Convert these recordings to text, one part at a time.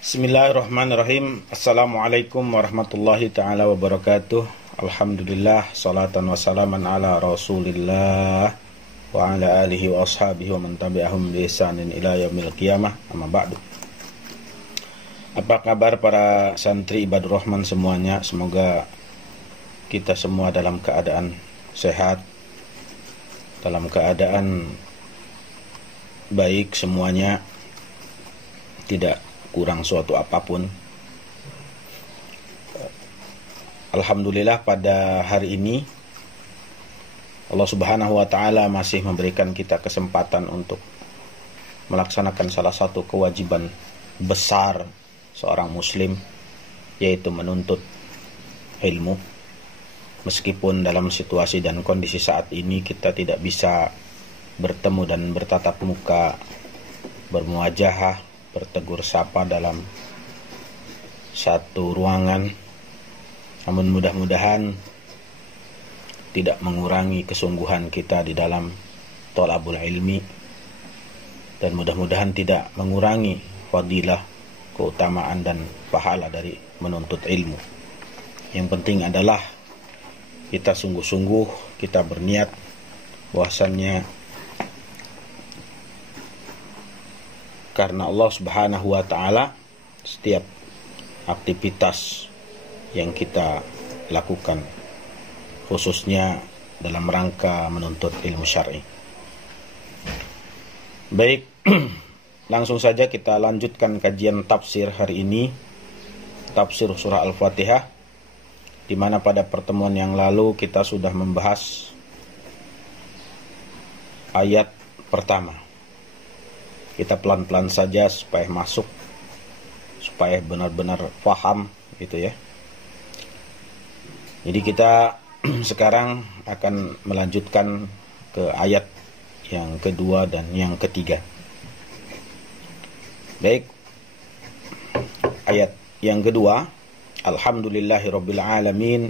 Bismillahirrahmanirrahim. Assalamualaikum warahmatullahi ta'ala wabarakatuh. Alhamdulillah, salatan wa salaman ala rasulillah wa ala alihi wa ashabihi wa man tabi'ahum bi ihsanin ila yaumil qiyamah. Amma ba'du. Apa kabar para santri ibadur rahman semuanya? Semoga kita semua dalam keadaan sehat, dalam keadaan baik semuanya, tidak kurang suatu apapun. Alhamdulillah, pada hari ini Allah Subhanahu wa ta'ala masih memberikan kita kesempatan untuk melaksanakan salah satu kewajiban besar seorang muslim, yaitu menuntut ilmu. Meskipun dalam situasi dan kondisi saat ini kita tidak bisa bertemu dan bertatap muka, bermuajahah, bertegur sapa dalam satu ruangan, namun mudah-mudahan tidak mengurangi kesungguhan kita di dalam thalabul ilmi, dan mudah-mudahan tidak mengurangi fadilah, keutamaan dan pahala dari menuntut ilmu. Yang penting adalah kita sungguh-sungguh, kita berniat bahwasannya karena Allah Subhanahu wa ta'ala setiap aktivitas yang kita lakukan, khususnya dalam rangka menuntut ilmu syar'i. Baik, langsung saja kita lanjutkan kajian tafsir hari ini, tafsir surah Al-Fatihah, di mana pada pertemuan yang lalu kita sudah membahas ayat pertama. Kita pelan-pelan saja supaya masuk, supaya benar-benar paham gitu ya. Jadi kita sekarang akan melanjutkan ke ayat yang kedua dan yang ketiga. Baik, ayat yang kedua, Alhamdulillahirabbil alamin.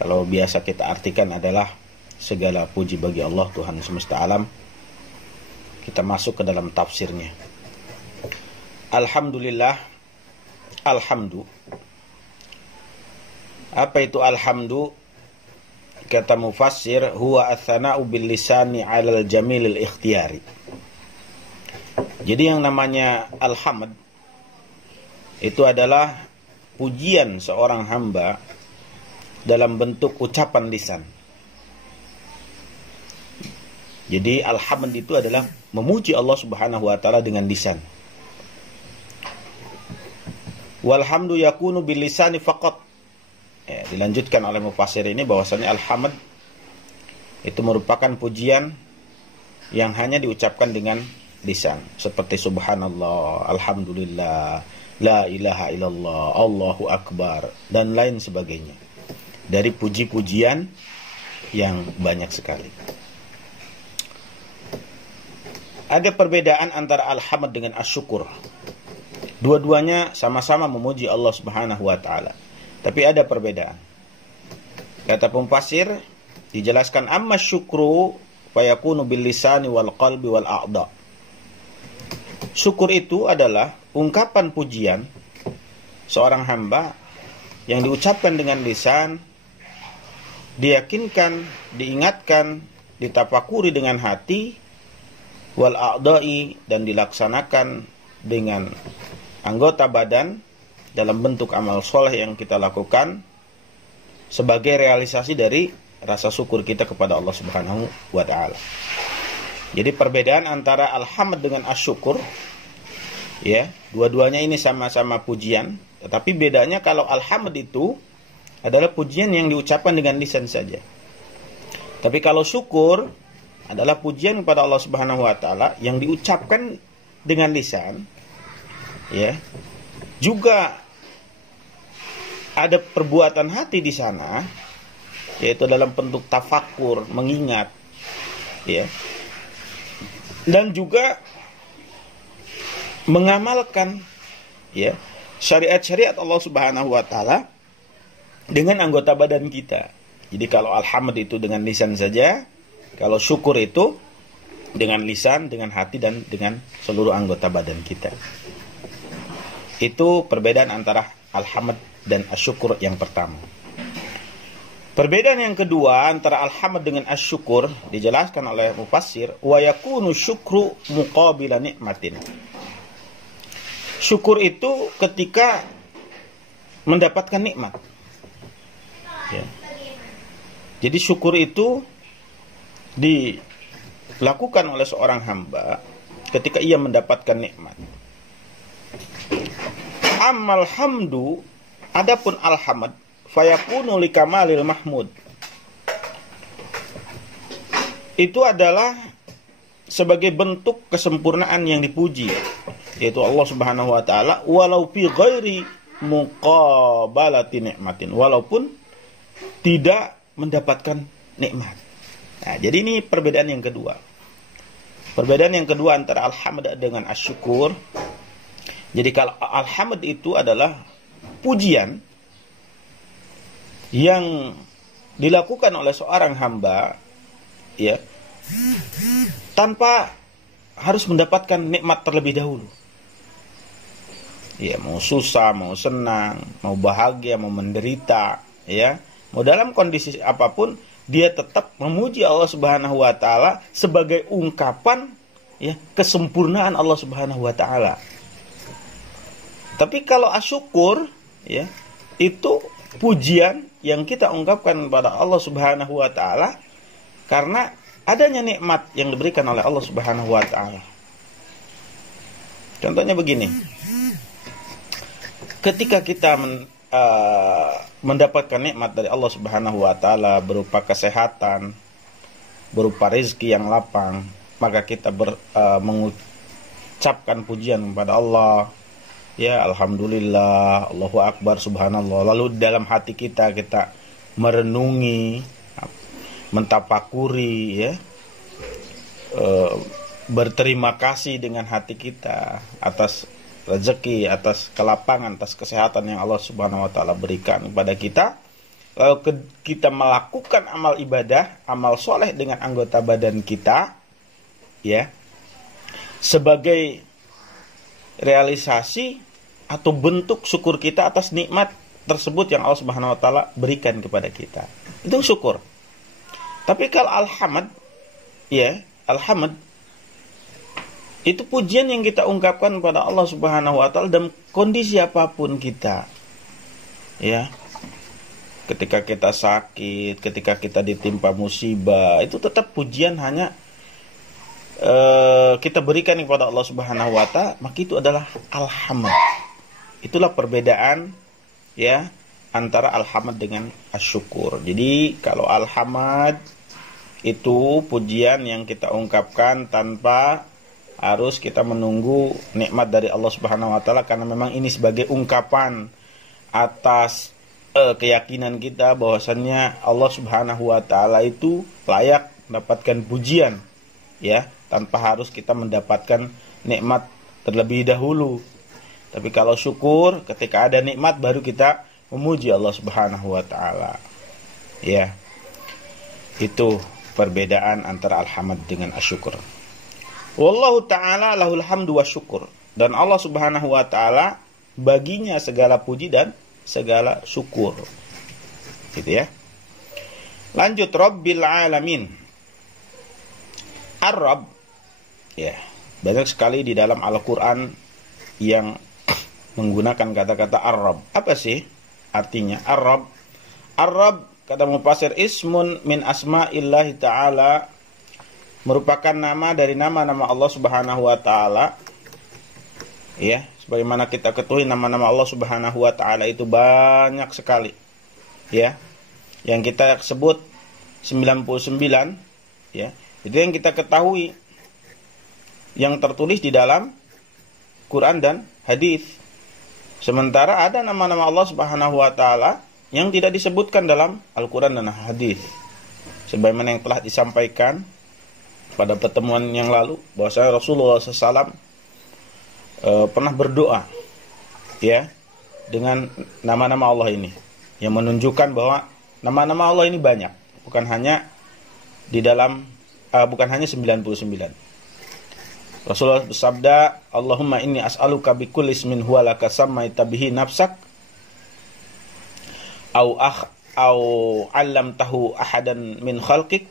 Kalau biasa kita artikan adalah segala puji bagi Allah, Tuhan semesta alam. Kita masuk ke dalam tafsirnya. Alhamdulillah, alhamdu. Apa itu alhamdu? Kata mufassir, huwa athana'u bil lisani 'alal jamilil ikhtiyari. Jadi yang namanya alhamd itu adalah pujian seorang hamba dalam bentuk ucapan lisan. Jadi alhamd itu adalah memuji Allah Subhanahu wa ta'ala dengan lisan. Walhamdu yakunu bil lisani faqat. Ya, dilanjutkan oleh mufassir ini bahwasanya alhamd itu merupakan pujian yang hanya diucapkan dengan lisan, seperti subhanallah, alhamdulillah, la ilaha illallah, Allahu akbar, dan lain sebagainya. Dari puji-pujian yang banyak sekali. Ada perbedaan antara alhamd dengan asyukur. Dua-duanya sama-sama memuji Allah Subhanahu wa ta'ala, tapi ada perbedaan. Kata mufassir, dijelaskan amma syukru fayakunu bil lisani wal qalbi wal a'dha. Syukur itu adalah ungkapan pujian seorang hamba yang diucapkan dengan lisan, diyakinkan, diingatkan, ditafakuri dengan hati, wal a'dha'i, dan dilaksanakan dengan anggota badan dalam bentuk amal soleh yang kita lakukan sebagai realisasi dari rasa syukur kita kepada Allah Subhanahu wa ta'ala. Jadi perbedaan antara alhamd dengan asyukur, ya, dua-duanya ini sama-sama pujian, tetapi bedanya kalau alhamd itu adalah pujian yang diucapkan dengan lisan saja. Tapi kalau syukur adalah pujian kepada Allah Subhanahu wa ta'ala yang diucapkan dengan lisan, ya. Juga ada perbuatan hati di sana, yaitu dalam bentuk tafakur, mengingat, ya. Dan juga mengamalkan, ya, syariat-syariat Allah Subhanahu wa ta'ala dengan anggota badan kita. Jadi kalau alhamd itu dengan lisan saja, kalau syukur itu dengan lisan, dengan hati, dan dengan seluruh anggota badan kita. Itu perbedaan antara alhamd dan asyukur yang pertama. Perbedaan yang kedua antara alhamd dengan asyukur dijelaskan oleh mufassir, wa yakunu syukru muqabila nikmatin. Syukur itu ketika mendapatkan nikmat. Ya. Jadi syukur itu dilakukan oleh seorang hamba ketika ia mendapatkan nikmat. Amal hamdu, adapun alhamd, fayakunu likamalil mahmud. Itu adalah sebagai bentuk kesempurnaan yang dipuji, yaitu Allah Subhanahu wa taala, walau fi ghairi muqabalati nikmatin, walaupun tidak mendapatkan nikmat. Nah, jadi ini perbedaan yang kedua. Perbedaan yang kedua antara alhamd dengan asyukur. Jadi kalau alhamd itu adalah pujian yang dilakukan oleh seorang hamba, ya, tanpa harus mendapatkan nikmat terlebih dahulu. Ya, mau susah, mau senang, mau bahagia, mau menderita, ya, mau dalam kondisi apapun, dia tetap memuji Allah Subhanahu wa taala sebagai ungkapan, ya, kesempurnaan Allah Subhanahu wa taala. Tapi kalau asyukur, ya, itu pujian yang kita ungkapkan kepada Allah Subhanahu wa taala karena adanya nikmat yang diberikan oleh Allah Subhanahu wa taala. Contohnya begini. Ketika kita mendapatkan nikmat dari Allah Subhanahu wa taala berupa kesehatan, berupa rezeki yang lapang, maka kita mengucapkan pujian kepada Allah. Ya, alhamdulillah, Allahu akbar, subhanallah. Lalu dalam hati kita merenungi, mentafakuri, ya, berterima kasih dengan hati kita atas rezeki, atas kelapangan, atas kesehatan yang Allah Subhanahu wa taala berikan kepada kita. Lalu kita melakukan amal ibadah, amal soleh dengan anggota badan kita, ya, sebagai realisasi atau bentuk syukur kita atas nikmat tersebut yang Allah Subhanahu wa taala berikan kepada kita. Itu syukur. Tapi kalau alhamd, ya, alhamd itu pujian yang kita ungkapkan kepada Allah Subhanahu wa taala dalam kondisi apapun kita. Ya. Ketika kita sakit, ketika kita ditimpa musibah, itu tetap pujian hanya kita berikan kepada Allah Subhanahu wa taala, maka itu adalah alhamd. Itulah perbedaan, ya, antara alhamd dengan asyukur. Jadi kalau alhamd itu pujian yang kita ungkapkan tanpa harus kita menunggu nikmat dari Allah Subhanahu wa taala, karena memang ini sebagai ungkapan atas keyakinan kita bahwasannya Allah Subhanahu wa taala itu layak mendapatkan pujian, ya, tanpa harus kita mendapatkan nikmat terlebih dahulu. Tapi kalau syukur, ketika ada nikmat baru kita memuji Allah Subhanahu wa taala. Ya. Itu perbedaan antara alhamd dengan asyukur. Wallahu taala lahul hamdu wasyukur. Dan Allah Subhanahu wa taala baginya segala puji dan segala syukur. Gitu ya. Lanjut, Rabbil alamin. Ar-Rabb, ya, banyak sekali di dalam Al-Quran yang menggunakan kata-kata Ar-Rabb. Apa sih artinya Ar-Rabb? Ar-Rabb, kata mufassir, ismun min asma'illahi ta'ala, merupakan nama dari nama-nama Allah Subhanahu wa ta'ala. Ya, sebagaimana kita ketahui nama-nama Allah Subhanahu wa ta'ala itu banyak sekali. Ya, yang kita sebut 99, ya. Itu yang kita ketahui, yang tertulis di dalam Quran dan hadis. Sementara ada nama-nama Allah Subhanahu wa taala yang tidak disebutkan dalam Al-Quran dan hadis. Sebagaimana yang telah disampaikan pada pertemuan yang lalu, bahwasanya Rasulullah SAW pernah berdoa, ya, dengan nama-nama Allah ini, yang menunjukkan bahwa nama-nama Allah ini banyak, bukan hanya di dalam bukan hanya 99. Rasulullah bersabda, Allahumma inni as'aluka bikulli ismin huwa laka sammaita bihi nafsak au 'allamtahu ahadan min khalqik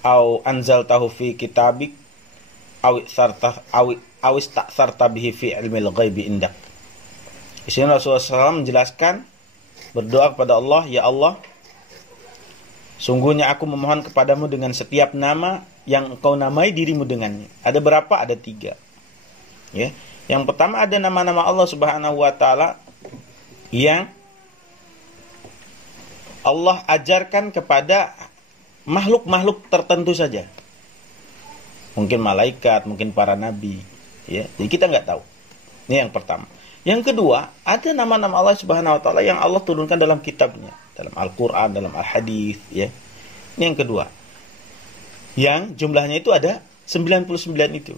au anzaltahu fi kitabik au ista'tharta bihi fi ilmil ghaibi indak. Di sini Rasulullah SAW menjelaskan, berdoa kepada Allah, ya Allah, sungguhnya aku memohon kepadamu dengan setiap nama yang engkau namai dirimu dengannya. Ada berapa? Ada 3. Ya. Yang pertama ada nama-nama Allah Subhanahu wa taala yang Allah ajarkan kepada makhluk-makhluk tertentu saja. Mungkin malaikat, mungkin para nabi, ya. Jadi kita nggak tahu. Ini yang pertama. Yang kedua, ada nama-nama Allah Subhanahu wa taala yang Allah turunkan dalam kitabnya, dalam Al-Qur'an, dalam Al-Hadis, ya. Ini yang kedua. Yang jumlahnya itu ada 99 itu.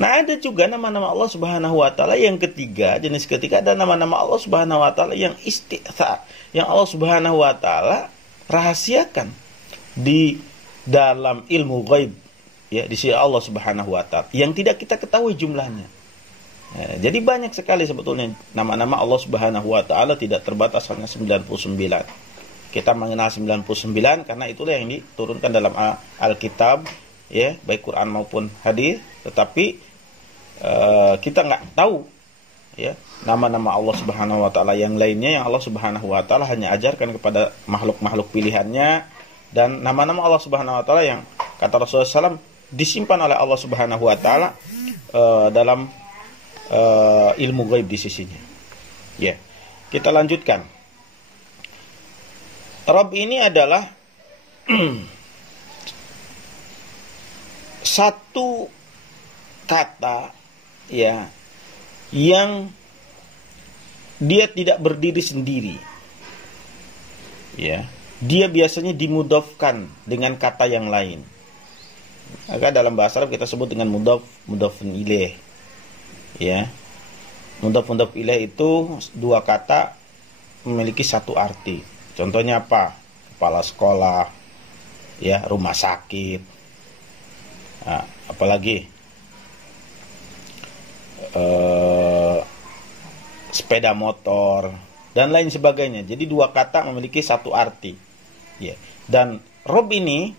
Nah, ada juga nama-nama Allah Subhanahu wa taala yang ketiga, jenis ketiga, ada nama-nama Allah Subhanahu wa taala yang istithar, yang Allah Subhanahu wa taala rahasiakan di dalam ilmu ghaib, ya, di sisi Allah Subhanahu wa taala yang tidak kita ketahui jumlahnya. Ya, jadi banyak sekali sebetulnya nama-nama Allah Subhanahu wa taala, tidak terbatas hanya 99. Kita mengenal 99 karena itulah yang diturunkan dalam Alkitab, ya, baik Quran maupun hadis. Tetapi kita nggak tahu, ya, nama-nama Allah Subhanahu wa taala yang lainnya yang Allah Subhanahu wa taala hanya ajarkan kepada makhluk-makhluk pilihannya, dan nama-nama Allah Subhanahu wa taala yang kata Rasulullah SAW disimpan oleh Allah Subhanahu wa taala dalam ilmu gaib di sisinya. Ya. Kita lanjutkan. Rabb ini adalah satu kata, ya, yang dia tidak berdiri sendiri. Ya, dia biasanya dimudhafkan dengan kata yang lain. Maka dalam bahasa Arab kita sebut dengan mudhafun ilaih. Ya. Mudhaf ilaih itu 2 kata memiliki satu arti. Contohnya apa? Kepala sekolah, ya, rumah sakit. Nah, apalagi sepeda motor dan lain sebagainya. Jadi 2 kata memiliki satu arti. Ya. Dan Rabb ini,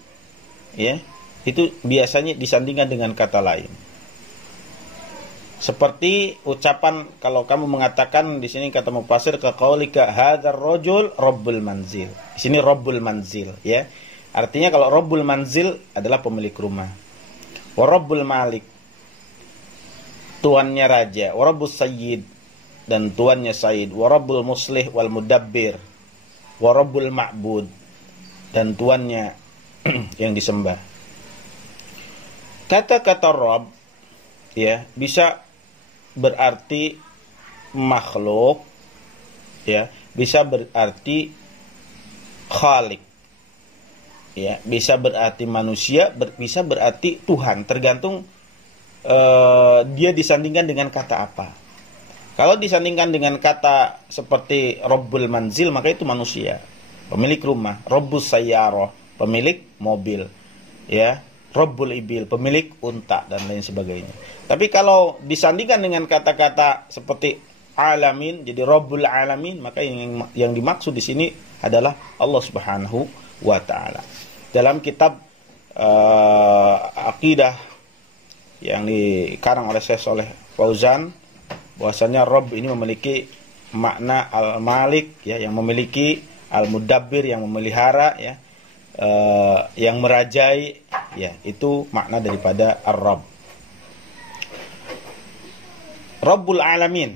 ya, itu biasanya disandingkan dengan kata lain. Seperti ucapan kalau kamu mengatakan di sini kata mufassir ka qaulika hadzal rajul rabbul manzil. Di sini rabbul manzil, ya. Artinya kalau rabbul manzil adalah pemilik rumah. Wa rabbul malik, tuannya raja. Wa rabbus sayyid, dan tuannya sayyid. Wa rabbul muslih wal mudabbir. Wa rabbul ma'bud, dan tuannya yang disembah. Kata-kata Rabb, ya, bisa berarti makhluk, ya, bisa berarti khalik, ya, bisa berarti manusia, bisa berarti Tuhan, tergantung dia disandingkan dengan kata apa. Kalau disandingkan dengan kata seperti Rabbul Manzil, maka itu manusia, pemilik rumah. Rabbus Sayyarah, pemilik mobil, ya. Rabbul Ibil, pemilik unta, dan lain sebagainya. Tapi kalau disandingkan dengan kata-kata seperti alamin, jadi Rabbul Alamin, maka yang dimaksud di sini adalah Allah Subhanahu wa taala. Dalam kitab akidah yang dikarang oleh Syekh Shalih Fauzan, bahwasanya Rabb ini memiliki makna al-Malik, ya, yang memiliki, al-Mudabbir, yang memelihara, ya, yang merajai, ya, itu makna daripada Ar-Rabb. Rabbul Alamin.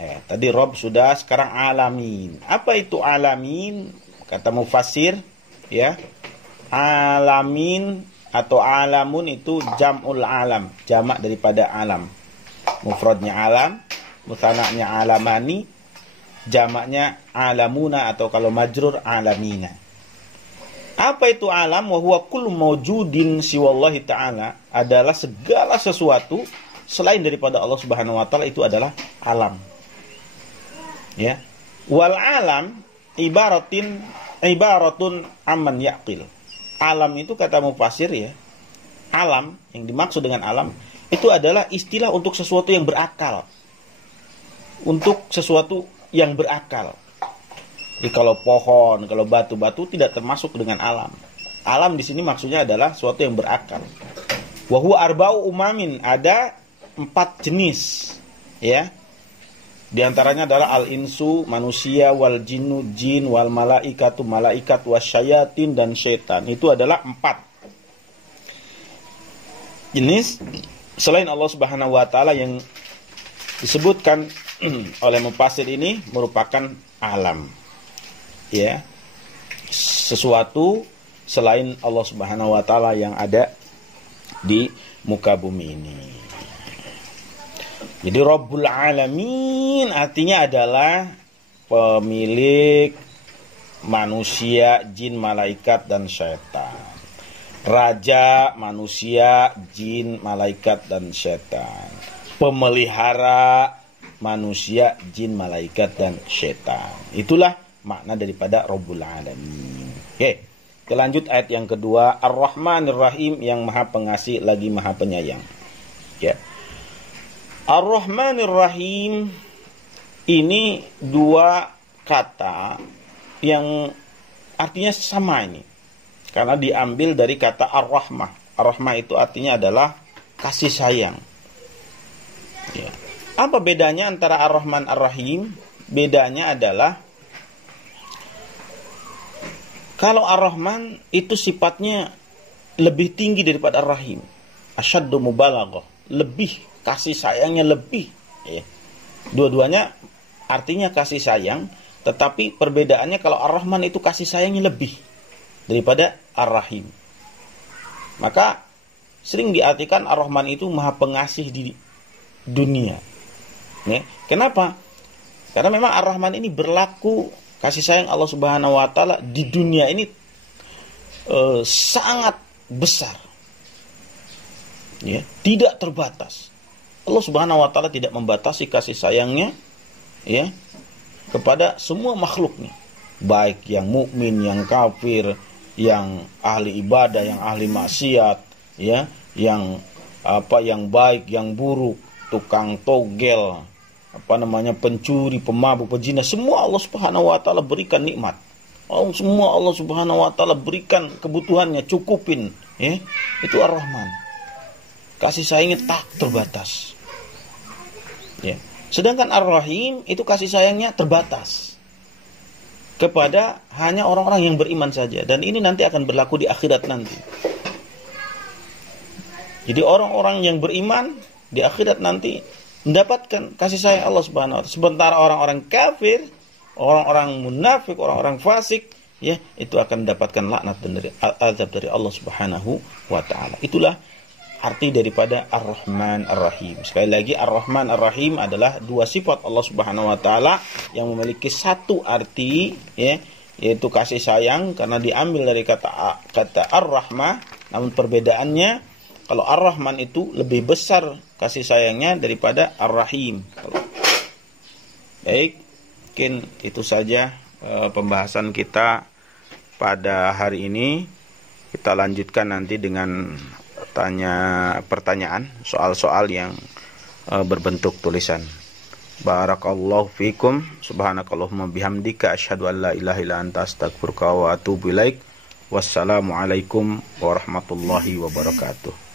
Tadi Rabb sudah, sekarang Alamin. Apa itu Alamin? Kata mufassir, ya, Alamin atau Alamun itu jam'ul alam, jamak daripada alam. Mufradnya alam, mutsana'nya alamani, jamaknya alamuna, atau kalau majrur alamina. Apa itu alam? Wa huwa kullu mawjudin siwallahi ta'ala, adalah segala sesuatu selain daripada Allah Subhanahu wa taala, itu adalah alam. Ya. Wal alam ibaratun amman yaqil. Alam itu kata mufassir, ya, alam, yang dimaksud dengan alam itu adalah istilah untuk sesuatu yang berakal. Untuk sesuatu yang berakal. Jadi kalau pohon, kalau batu-batu tidak termasuk dengan alam. Alam di sini maksudnya adalah sesuatu yang berakal. Wa huwa arba'u umamin, ada 4 jenis, ya. Di antaranya adalah al-insu, manusia, wal jinnu, jin, wal malaikatu, malaikat, wasyayatin, dan syaitan. Itu adalah 4 jenis selain Allah Subhanahu wa taala yang disebutkan oleh mufassir ini merupakan alam. Ya. Sesuatu selain Allah Subhanahu wa taala yang ada di muka bumi ini. Jadi Rabbul Alamin artinya adalah pemilik manusia, jin, malaikat, dan syaitan. Raja, manusia, jin, malaikat, dan syaitan. Pemelihara manusia, jin, malaikat, dan syaitan. Itulah makna daripada Rabbul Alamin. Oke, kita lanjut ayat yang kedua. Ar-Rahmanir Rahim, yang maha pengasih lagi maha penyayang. Ya. Ar-Rahmanir Rahim ini 2 kata yang artinya sama ini. Karena diambil dari kata Ar-Rahmah. Ar-Rahmah itu artinya adalah kasih sayang. Ya. Apa bedanya antara Ar-Rahman Ar-Rahim? Bedanya adalah kalau Ar-Rahman itu sifatnya lebih tinggi daripada Ar-Rahim. Asyaddu mubalaghah, lebih, kasih sayangnya lebih. Ya. Dua-duanya artinya kasih sayang, tetapi perbedaannya kalau Ar-Rahman itu kasih sayangnya lebih daripada Ar-Rahim. Maka sering diartikan Ar-Rahman itu maha pengasih di dunia. Ya. Kenapa? Karena memang Ar-Rahman ini berlaku, kasih sayang Allah Subhanahu wa taala di dunia ini sangat besar. Ya, tidak terbatas. Allah Subhanahu wa taala tidak membatasi kasih sayangnya, ya, kepada semua makhluknya. Baik yang mukmin, yang kafir, yang ahli ibadah, yang ahli maksiat, ya, yang baik, yang buruk, tukang togel, pencuri, pemabuk, pezina, semua Allah Subhanahu wa taala berikan nikmat. Semua Allah Subhanahu wa taala berikan kebutuhannya, cukupin, ya. Itu Ar-Rahman. Kasih sayangnya tak terbatas. Ya. Sedangkan Ar-Rahim itu kasih sayangnya terbatas kepada hanya orang-orang yang beriman saja, dan ini nanti akan berlaku di akhirat nanti. Jadi orang-orang yang beriman di akhirat nanti mendapatkan kasih sayang Allah Subhanahu wa taala. Sementara orang-orang kafir, orang-orang munafik, orang-orang fasik, ya, itu akan mendapatkan laknat dan azab dari Allah Subhanahu wa taala. Itulah arti daripada Ar-Rahman Ar-Rahim. Sekali lagi, Ar-Rahman Ar-Rahim adalah 2 sifat Allah Subhanahu wa taala yang memiliki satu arti, ya, yaitu kasih sayang, karena diambil dari kata Ar-Rahmah. Namun perbedaannya, kalau Ar-Rahman itu lebih besar kasih sayangnya daripada Ar-Rahim. Baik, mungkin itu saja pembahasan kita pada hari ini. Kita lanjutkan nanti dengan pertanyaan, soal-soal yang berbentuk tulisan. Barakallahu fikum, subhanakallahumma bihamdika, asyhadu an la ilaha illa anta, astaghfiruka wa atubu ilaik. Wassalamualaikum warahmatullahi wabarakatuh.